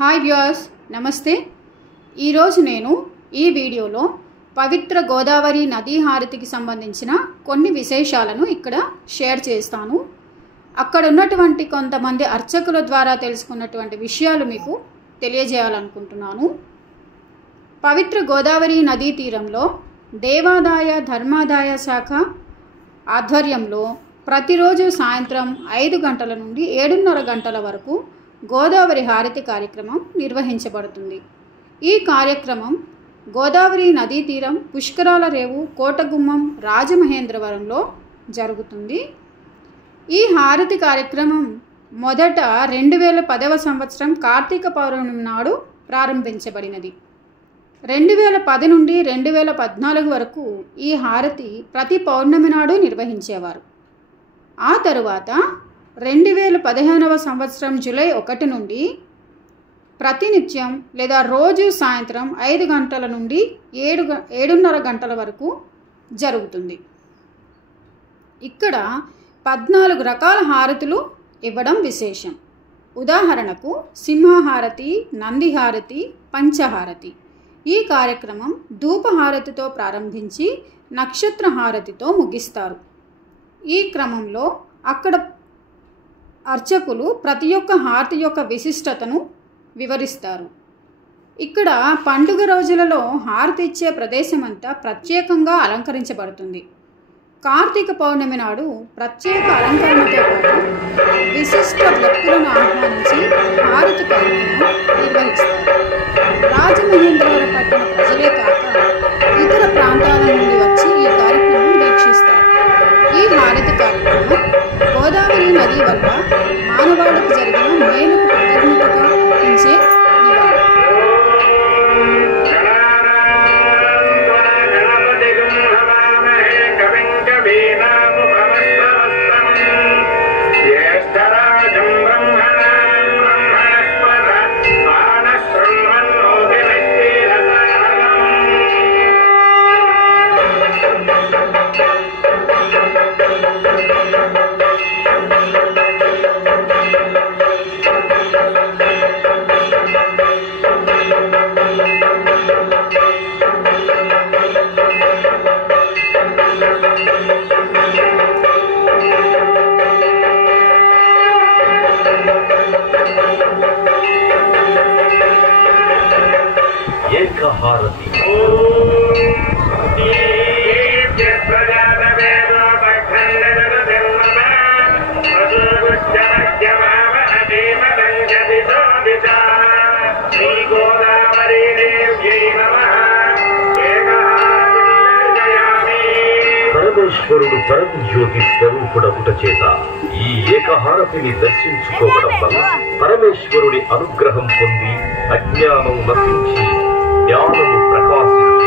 Hi viewers, నమస్తే. ఈరోజు నేను ఈ వీడియోలో పవిత్ర గోదావరి నదీ హారతికి సంబంధించిన కొన్ని విశేషాలను ఇక్కడ షేర్ చేస్తాను. అక్కడ ఉన్నటువంటి కొంతమంది అర్చకుల ద్వారా తెలుసుకున్నటువంటి విషయాలు మీకు తెలియజేయాలనుకుంటున్నాను. పవిత్ర గోదావరి నదీ తీరంలో దేవాదాయ ధర్మాదాయ శాఖ ఆధ్వర్యంలో ప్రతిరోజు సాయంత్రం 5 గంటల నుండి 7:30 గంటల వరకు గోదావరి హారతి కార్యక్రమం నిర్వహించబడుతుంది. ఈ కార్యక్రమం గోదావరి నదీ తీరం, పుష్కరాల రేవు, కోటగుమ్మం, రాజమహేంద్రవరంలో జరుగుతుంది. ఈ హారతి కార్యక్రమం మొదట 2010వ సంవత్సరం కార్తీక పౌర్ణమి నాడు ప్రారంభించబడినది. 2010 నుండి 2014 వరకు ఈ హారతి ప్రతి పౌర్ణమి నాడు నిర్వహించేవారు. ఆ తరువాత 2015వ సంవత్సరం జూలై 1 నుండి ప్రతినిత్యం లేదా రోజు సాయంత్రం 5 గంటల నుండి 7:30 గంటల వరకు జరుగుతుంది. ఇక్కడ 14 రకాల హారతులు ఇవ్వడం విశేషం. ఉదాహరణకు సింహహారతి, నందిహారతి, పంచహారతి. ఈ కార్యక్రమం ధూపహారతితో ప్రారంభించి నక్షత్ర హారతితో ముగిస్తారు. ఈ క్రమంలో అక్కడ అర్చకులు ప్రతి ఒక్క హారతి యొక్క విశిష్టతను వివరిస్తారు. ఇక్కడ పండుగ రోజులలో హారతి ఇచ్చే ప్రదేశమంతా ప్రత్యేకంగా అలంకరించబడుతుంది. కార్తీక పౌర్ణమి నాడు ప్రత్యేక అలంకరణతో పాటు విశిష్ట వ్యక్తులను ఆహ్వానించి హారతి కార్యక్రమం నిర్వహిస్తారు. రాజమహేంద్రవరం పట్టణ ప్రజలే కాక ఇతర ప్రాంతాల నుండి వచ్చి ఈ కార్యక్రమం వీక్షిస్తారు. ఈ హారతి కార్యక్రమం గోదావరి నది వల్ల మానవాళికి జరిగిన మేలుకు కృతజ్ఞతగా అర్పించే నివాళి. ఏకహారతి. పరమేశ్వరుడు పరమజ్యోతి స్వరూపుడగుట చేత ఈ ఏకహారతిని దర్శించుకోవడం వల్ల పరమేశ్వరుడి అనుగ్రహం పొంది అజ్ఞానం నశించి జ్ఞానము ప్రకాశించి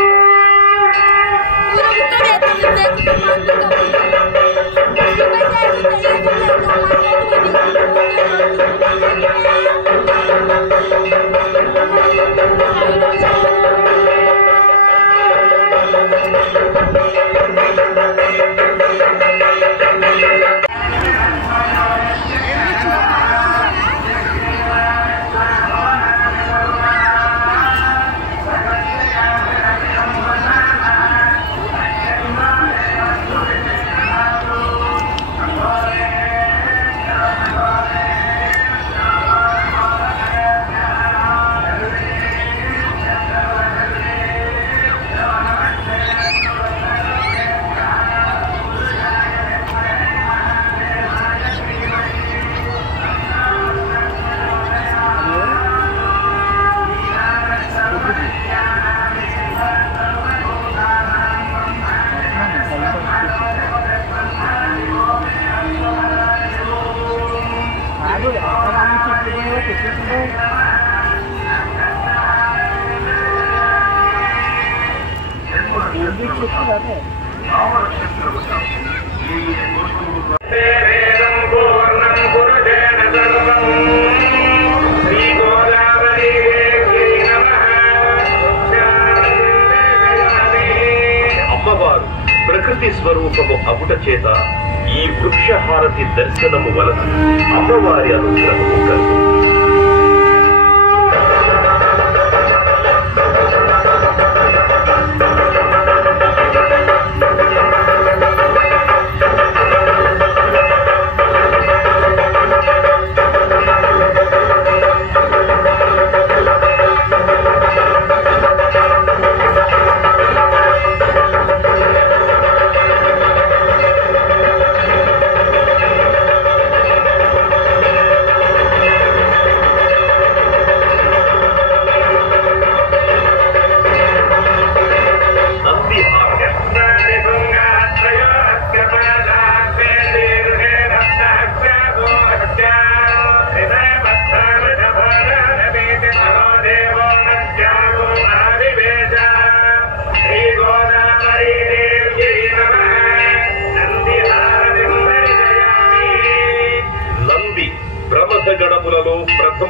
అమ్మవారు ప్రకృతి స్వరూపము అగుట చేత ఈ వృక్షహారతి దర్శనము వలన అమ్మవారి అనుగ్రహము కలుగుతుంది.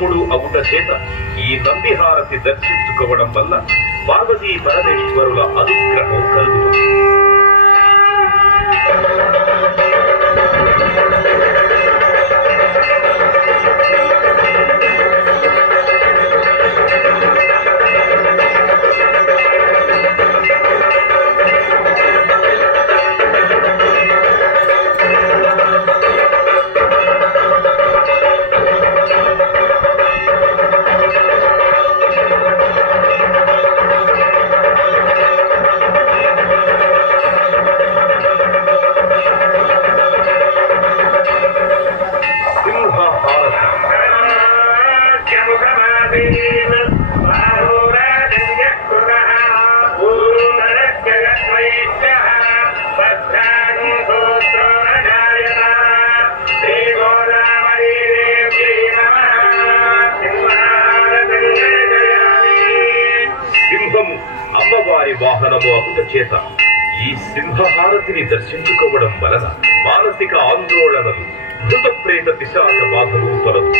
సింహముడు అగుట చేత ఈ నందిహారతి దర్శించుకోవడం వల్ల పార్వతీ పరమేశ్వరుల అనుగ్రహం కలుగుతుంది. అమ్మవారి వాహనము అగుట చేత ఈ సింహహారతిని దర్శించుకోవడం వలన మానసిక ఆందోళనలు, భూత ప్రేత పిశాచ బాధలు తొలగు.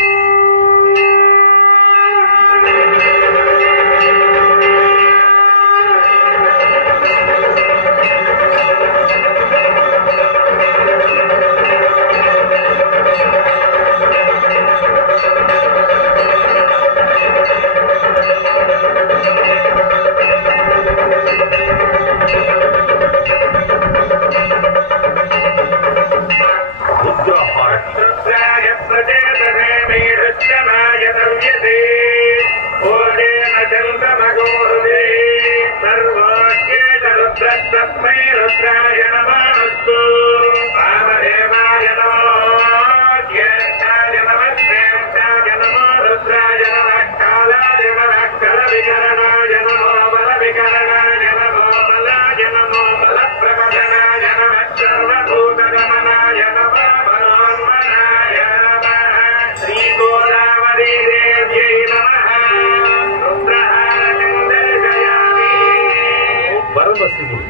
పరమశివుడు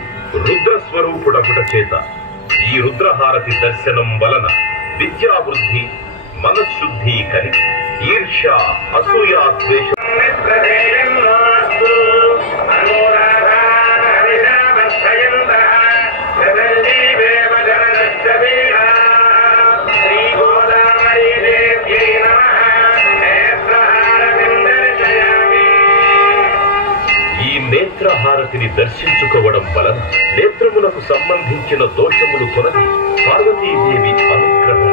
రుద్రస్వరూపుడగుట చేత ఈ రుద్రహారతి దర్శనం వలన విద్యావృద్ధి, మనశుద్ధి కలిగి ఈర్ష్య, అసూయ, ద్వేషం నేత్రహారతిని దర్శించుకోవడం వలన నేత్రములకు సంబంధించిన దోషములు తొలగి పార్వతీదేవి అనుగ్రహం.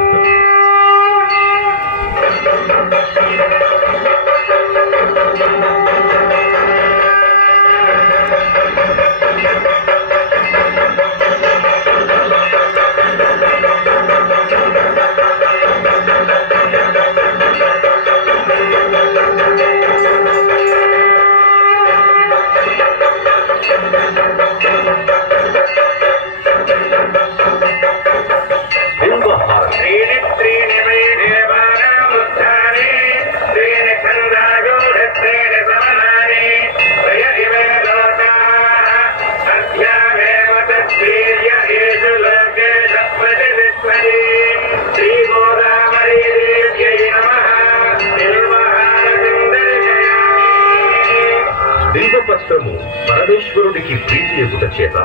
బిల్వపత్రము పరమేశ్వరుడికి ప్రీతి ఎగుట చేత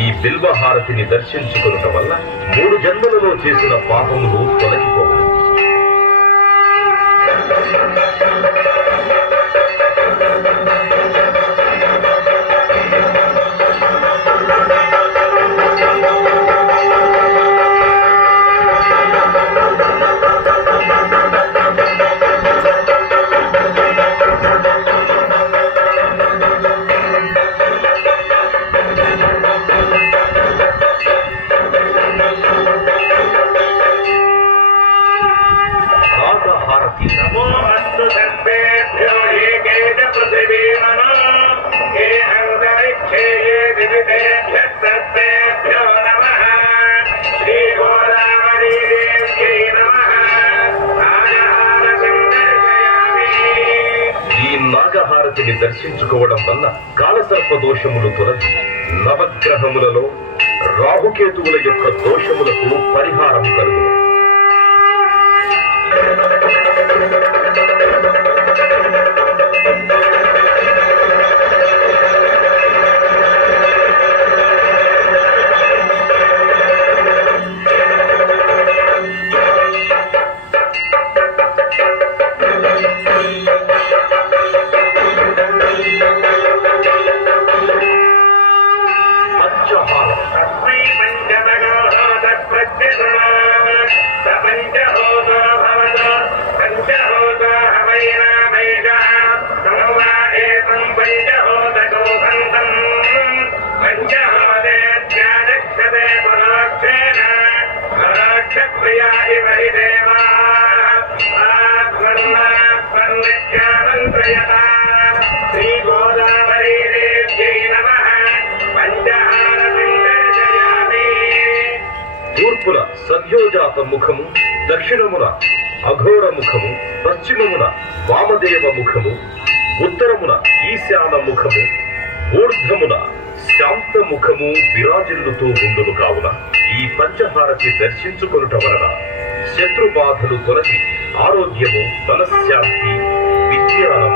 ఈ బిల్వహారతిని దర్శించుకునుట వల్ల 3 జన్మలలో చేసిన పాపములు తొలగిపోవు. నాగహారతిని దర్శించుకోవడం వల్ల కాలసర్ప దోషములు తొలగి నవగ్రహములలో రాహుకేతువుల యొక్క దోషములకు పరిహారం కలుగును. సద్యోజాత ముఖము, దక్షిణమున అఘోర ముఖము, పశ్చిమమున వామదేవ ముఖము, ఉత్తరమున ఈశాన ముఖము, ఊర్ధమున శాంత ముఖము విరాజిల్లుతూ ఉండును కావున ఈ పంచహారతి దర్శించుకొనుట వలన శత్రుబాధలు తొలగి ఆరోగ్యము, మనశ్శాంతి, విజ్ఞానము,